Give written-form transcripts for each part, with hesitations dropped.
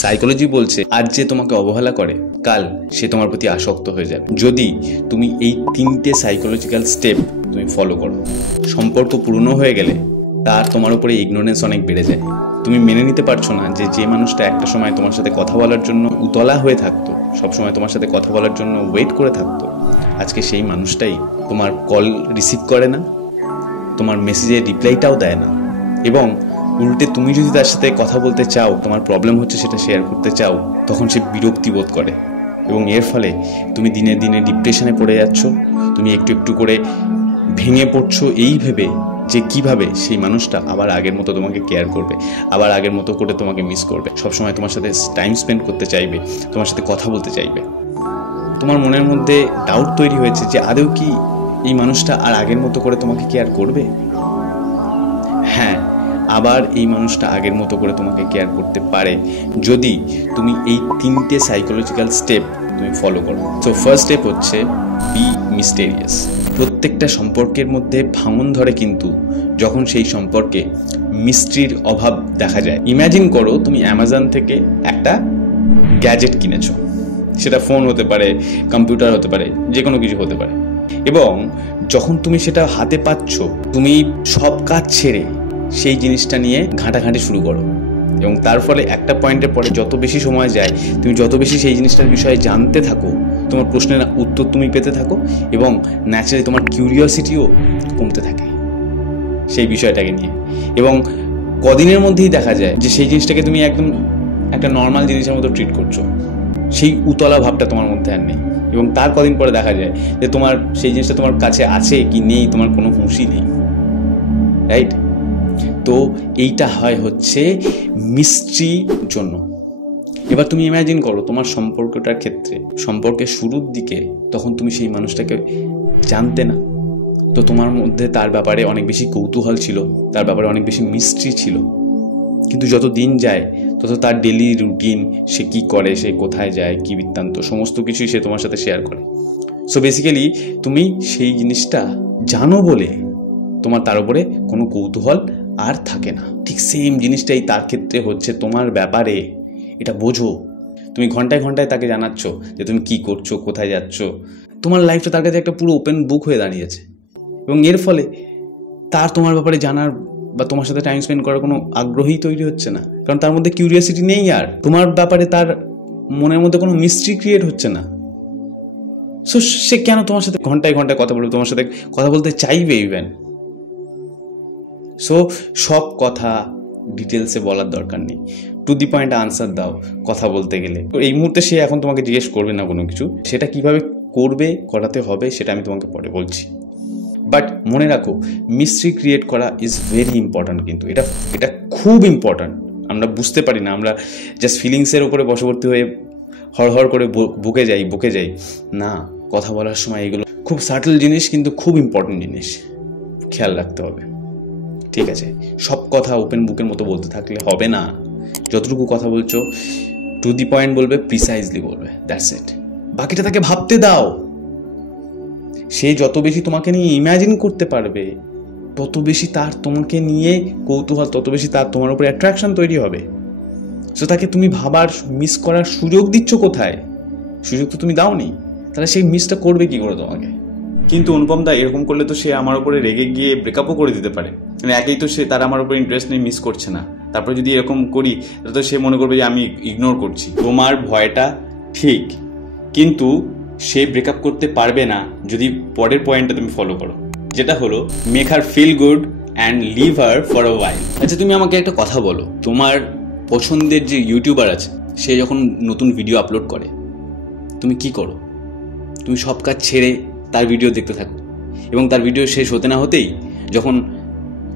Psychology বলছে আজ যে তোমাকে অবহেলা করে কাল সে তোমার প্রতি আসক্ত হয়ে যাবে যদি তুমি এই 3টে সাইকোলজিক্যাল স্টেপ তুমি ফলো করো। সম্পর্ক পুরনো হয়ে গেলে তার তোমার উপরে ইগনোরেন্স অনেক বেড়ে যায়। তুমি মেনে নিতে পারছো না যে মানুষটা একটা সময় তোমার সাথে কথা বলার জন্য উতলা হয়ে থাকতো, সবসময় তোমার সাথে কথা বলার জন্য ওয়েট করে থাকতো, আজকে সেই মানুষটাই তোমার কল রিসিভ করে না, তোমার মেসেজের রিপ্লাইটাও দেয় না, এবং উল্টে তুমি যদি তার সাথে কথা বলতে চাও, তোমার প্রবলেম হচ্ছে সেটা শেয়ার করতে চাও, তখন সে বিরক্তি বোধ করে এবং এর ফলে তুমি দিনে দিনে ডিপ্রেশনে পড়ে যাচ্ছ। তুমি একটু একটু করে ভেঙে পড়ছো এই ভেবে যে কিভাবে সেই মানুষটা আবার আগের মতো তোমাকে কেয়ার করবে, আবার আগের মতো করে তোমাকে মিস করবে, সবসময় তোমার সাথে টাইম স্পেন্ড করতে চাইবে, তোমার সাথে কথা বলতে চাইবে। তোমার মনের মধ্যে ডাউট তৈরি হয়েছে যে আদৌ কি এই মানুষটা আর আগের মতো করে তোমাকে কেয়ার করবে। হ্যাঁ, আবার এই মানুষটা আগের মতো করে তোমাকে কেয়ার করতে পারে যদি তুমি এই 3টে সাইকোলজিক্যাল স্টেপ তুমি ফলো করো। সো ফার্স্ট স্টেপ হচ্ছে বি মিস্টেরিয়াস। প্রত্যেকটা সম্পর্কের মধ্যে ভাঙন ধরে কিন্তু যখন সেই সম্পর্কে মিস্ট্রির অভাব দেখা যায়। ইম্যাজিন করো তুমি অ্যামাজন থেকে একটা গ্যাজেট কিনেছো, সেটা ফোন হতে পারে, কম্পিউটার হতে পারে, যে কোনো কিছু হতে পারে, এবং যখন তুমি সেটা হাতে পাচ্ছ তুমি সব কাজ ছেড়ে সেই জিনিসটা নিয়ে ঘাঁটাঘাঁটি শুরু করো, এবং তার ফলে একটা পয়েন্টের পরে যত বেশি সময় যায় তুমি যত বেশি সেই জিনিসটার বিষয়ে জানতে থাকো, তোমার প্রশ্নের উত্তর তুমি পেতে থাকো, এবং ন্যাচারালি তোমার কিউরিওসিটিও কমতে থাকে সেই বিষয়টাকে নিয়ে। এবং কদিনের মধ্যেই দেখা যায় যে সেই জিনিসটাকে তুমি একদম একটা নর্মাল জিনিসের মতো ট্রিট করছো, সেই উতলা ভাবটা তোমার মধ্যে আর নেই, এবং তার কদিন পরে দেখা যায় যে তোমার সেই জিনিসটা তোমার কাছে আছে কি নেই তোমার কোনো হুঁশই নেই, রাইট? তো এইটা হচ্ছে মিস্ট্রির জন্য। এবার তুমি ইমাজিন করো তোমার সম্পর্কটার ক্ষেত্রে, সম্পর্কের শুরুর দিকে তখন তুমি সেই মানুষটাকে জানতে না, তো তোমার মধ্যে তার ব্যাপারে অনেক বেশি কৌতূহল ছিল, তার ব্যাপারে অনেক বেশি মিস্ট্রি ছিল, কিন্তু যত দিন যায় তত তার ডেলি রুটিন, সে কি করে, সে কোথায় যায়, কি বৃত্তান্ত, সমস্ত কিছুই সে তোমার সাথে শেয়ার করে। সো বেসিক্যালি তুমি সেই জিনিসটা জানো বলে তোমার তার উপরে কোনো কৌতূহল আর থাকে না। ঠিক সেম জিনিসটাই তার ক্ষেত্রে হচ্ছে তোমার ব্যাপারে। এটা বোঝো, তুমি ঘন্টায় ঘন্টায় তাকে জানাচ্ছ যে তুমি কি করছো, কোথায় যাচ্ছ, তোমার লাইফটা তার কাছে একটা পুরো ওপেন বুক হয়ে দাঁড়িয়েছে, এবং এর ফলে তার তোমার ব্যাপারে জানার বা তোমার সাথে টাইম স্পেন্ড করার কোনো আগ্রহই তৈরি হচ্ছে না, কারণ তার মধ্যে কিউরিয়াসিটি নেই, আর তোমার ব্যাপারে তার মনের মধ্যে কোনো মিস্ট্রি ক্রিয়েট হচ্ছে না। সো সে কেন তোমার সাথে ঘন্টায় ঘন্টায় কথা বলবে, তোমার সাথে কথা বলতে চাইবে ইভেন? সো সব কথা ডিটেলসে বলার দরকার নেই, টু দি পয়েন্ট আনসার দাও কথা বলতে গেলে। এই মুহূর্তে সে এখন তোমাকে জিজ্ঞেস করবে না কোনো কিছু, সেটা কিভাবে করবে, করাতে হবে সেটা আমি তোমাকে পরে বলছি। বাট মনে রাখো, মিস্ট্রি ক্রিয়েট করা ইজ ভেরি ইম্পর্ট্যান্ট, কিন্তু এটা খুব ইম্পর্ট্যান্ট। আমরা বুঝতে পারি না, আমরা জাস্ট ফিলিংসের উপরে বশবর্তী হয়ে হড়হড় করে বকে যাই না। কথা বলার সময় এগুলো খুব সাটল জিনিস, কিন্তু খুব ইম্পর্ট্যান্ট জিনিস, খেয়াল রাখতে হবে। ঠিক আছে, সব কথা ওপেন বুকের মতো বলতে থাকলে হবে না। যতটুকু কথা বলছো টু দি পয়েন্ট বলবে, প্রিসাইজলি বলবে, দ্যাটস ইট। বাকিটা তাকে ভাবতে দাও। সে যত বেশি তোমাকে নিয়ে ইম্যাজিন করতে পারবে তত বেশি তার তোমাকে নিয়ে কৌতূহল, তত বেশি তার তোমার উপরে অ্যাট্রাকশন তৈরি হবে। সো তাকে তুমি ভাবার, মিস করার সুযোগ দিচ্ছ কোথায়? সুযোগ তো তুমি দাওনি, তাহলে সেই মিসটা করবে কি করে তোমাকে? কিন্তু অনুপম দা, এরকম করলে তো সে আমার উপরে রেগে গিয়ে ব্রেকআপও করে দিতে পারে। মানে একেই তো সে তার আমার উপরে ইন্টারেস্ট নেই, মিস করছে না, তারপরে যদি এরকম করি তাহলে তো সে মনে করবে যে আমি ইগনোর করছি। তোমার ভয়টা ঠিক, কিন্তু সে ব্রেকআপ করতে পারবে না যদি পরের পয়েন্টটা তুমি ফলো করো, যেটা হলো make her feel good and leave her for a while. আচ্ছা, তুমি আমাকে একটা কথা বলো, তোমার পছন্দের যে ইউটিউবার আছে সে যখন নতুন ভিডিও আপলোড করে তুমি কি করো? তুমি সব কাজ ছেড়ে তার ভিডিও দেখতে থাকো, এবং তার ভিডিও শেষ হতে না হতেই যখন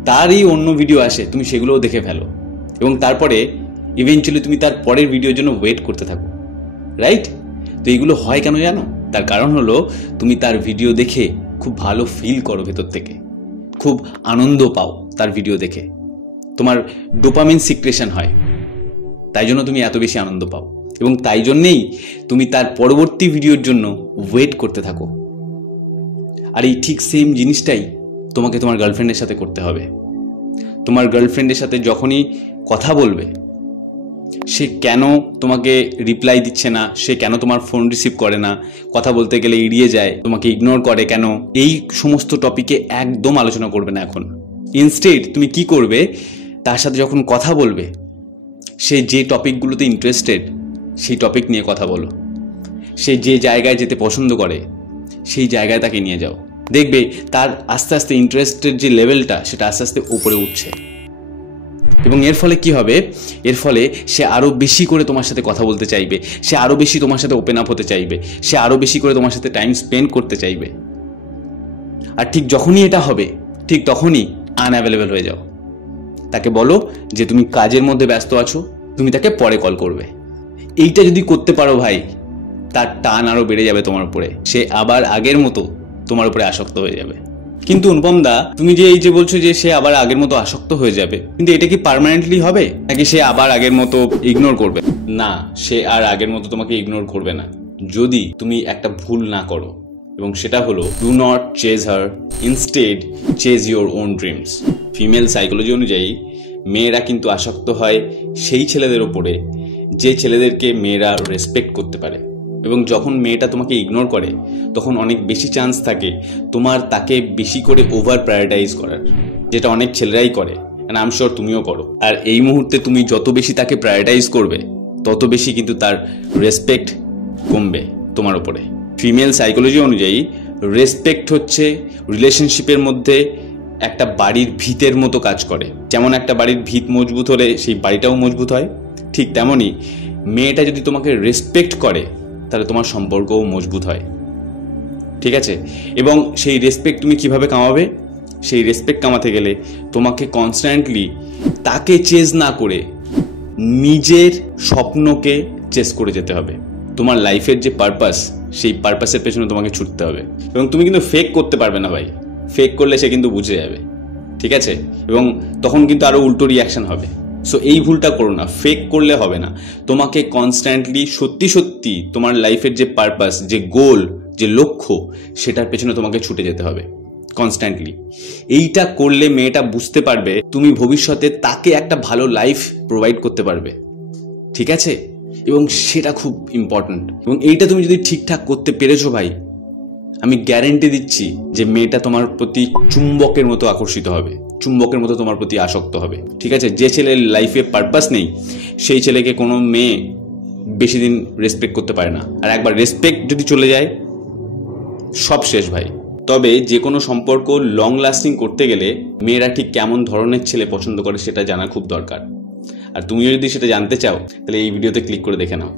তারই অন্য ভিডিও আসে তুমি সেগুলোও দেখে ফেলো, এবং তারপরে ইভেনচুয়ালি তুমি তার পরের ভিডিওর জন্য ওয়েট করতে থাকো, রাইট? তো এইগুলো হয় কেন জানো? তার কারণ হলো তুমি তার ভিডিও দেখে খুব ভালো ফিল করো, ভেতর থেকে খুব আনন্দ পাও তার ভিডিও দেখে, তোমার ডোপামিন সিক্রেশন হয়, তাই জন্য তুমি এত বেশি আনন্দ পাও, এবং তাই জন্যেই তুমি তার পরবর্তী ভিডিওর জন্য ওয়েট করতে থাকো। আর এই ঠিক সেম জিনিসটাই তোমাকে তোমার গার্লফ্রেন্ডের সাথে করতে হবে। তোমার গার্লফ্রেন্ডের সাথে যখনই কথা বলবে সে কেন তোমাকে রিপ্লাই দিচ্ছে না, সে কেন তোমার ফোন রিসিভ করে না, কথা বলতে গেলে এড়িয়ে যায়, তোমাকে ইগনোর করে কেন, এই সমস্ত টপিকে একদম আলোচনা করবে না এখন। ইনস্টেড তুমি কি করবে, তার সাথে যখন কথা বলবে, সে যে টপিকগুলোতে ইন্টারেস্টেড সেই টপিক নিয়ে কথা বলো। সে যে জায়গায় যেতে পছন্দ করে সেই জায়গায় তাকে নিয়ে যাও। দেখবে তার আস্তে আস্তে ইন্টারেস্টের যে লেভেলটা সেটা আস্তে আস্তে উপরে উঠছে, এবং এর ফলে কি হবে, এর ফলে সে আরও বেশি করে তোমার সাথে কথা বলতে চাইবে, সে আরও বেশি তোমার সাথে ওপেন আপ হতে চাইবে, সে আরও বেশি করে তোমার সাথে টাইম স্পেন্ড করতে চাইবে। আর ঠিক যখনই এটা হবে, ঠিক তখনই আনঅ্যাভেলেবেল হয়ে যাও। তাকে বলো যে তুমি কাজের মধ্যে ব্যস্ত আছো, তুমি তাকে পরে কল করবে। এইটা যদি করতে পারো ভাই, তার টান আরও বেড়ে যাবে তোমার উপরে, সে আবার আগের মতো তোমার উপরে আসক্ত হয়ে যাবে। কিন্তু অনুপম দা, তুমি যে এই যে বলছো যে সে আবার আগের মতো আসক্ত হয়ে যাবে, কিন্তু এটা কি পার্মানেন্টলি হবে, নাকি সে আবার আগের মতো ইগনোর করবে? না, সে আর আগের মতো তোমাকে ইগনোর করবে না, যদি তুমি একটা ভুল না করো, এবং সেটা হলো do not chase her, instead chase your own dreams. Female psychology অনুযায়ী মেয়েরা কিন্তু আসক্ত হয় সেই ছেলেদের ওপরে যে ছেলেদেরকে মেয়েরা রেসপেক্ট করতে পারে, এবং যখন মেয়েটা তোমাকে ইগনোর করে তখন অনেক বেশি চান্স থাকে তোমার তাকে বেশি করে ওভার প্রায়োরিটাইজ করার, যেটা অনেক ছেলেরাই করে, অ্যান্ড আই এম শিওর তুমিও করো। আর এই মুহূর্তে তুমি যত বেশি তাকে প্রায়োরিটাইজ করবে তত বেশি কিন্তু তার রেসপেক্ট কমবে তোমার ওপরে। ফিমেল সাইকোলজি অনুযায়ী রেসপেক্ট হচ্ছে রিলেশনশিপের মধ্যে একটা বাড়ির ভিতের মতো কাজ করে। যেমন একটা বাড়ির ভিত মজবুত হলে সেই বাড়িটাও মজবুত হয়, ঠিক তেমনই মেয়েটা যদি তোমাকে রেসপেক্ট করে তাহলে তোমার সম্পর্কও মজবুত হয়, ঠিক আছে? এবং সেই রেসপেক্ট তুমি কিভাবে কামাবে? সেই রেসপেক্ট কামাতে গেলে তোমাকে কনস্ট্যান্টলি তাকে চেজ না করে নিজের স্বপ্নকে চেজ করে যেতে হবে। তোমার লাইফের যে পারপাস, সেই পারপাসের পেছনে তোমাকে ছুটতে হবে, এবং তুমি কিন্তু ফেক করতে পারবে না ভাই। ফেক করলে সে কিন্তু বুঝে যাবে, ঠিক আছে? এবং তখন কিন্তু আরও উল্টো রিয়াকশন হবে। সো এই ভুলটা করো না, ফেক করলে হবে না। তোমাকে কনস্ট্যান্টলি সত্যি সত্যি তোমার লাইফের যে পারপাস, যে গোল, যে লক্ষ্য, সেটার পেছনে তোমাকে ছুটে যেতে হবে কনস্ট্যান্টলি। এইটা করলে মেয়েটা বুঝতে পারবে তুমি ভবিষ্যতে তাকে একটা ভালো লাইফ প্রোভাইড করতে পারবে, ঠিক আছে? এবং সেটা খুব ইম্পর্ট্যান্ট। এবং এইটা তুমি যদি ঠিকঠাক করতে পেরেছো ভাই, আমি গ্যারেন্টি দিচ্ছি যে মেয়েটা তোমার প্রতি চুম্বকের মতো আকর্ষিত হবে, চুম্বকের মতো তোমার প্রতি আসক্ত হবে, ঠিক আছে? যে ছেলের লাইফে পারপাস নেই সেই ছেলেকে কোনো মেয়ে বেশি দিন রেসপেক্ট করতে পারে না, আর একবার রেসপেক্ট যদি চলে যায় সব শেষ ভাই। তবে যে কোনো সম্পর্ক লং লাস্টিং করতে গেলে মেয়েরা ঠিক কেমন ধরনের ছেলে পছন্দ করে সেটা জানা খুব দরকার। আর তুমিও যদি সেটা জানতে চাও তাহলে এই ভিডিওতে ক্লিক করে দেখে নাও।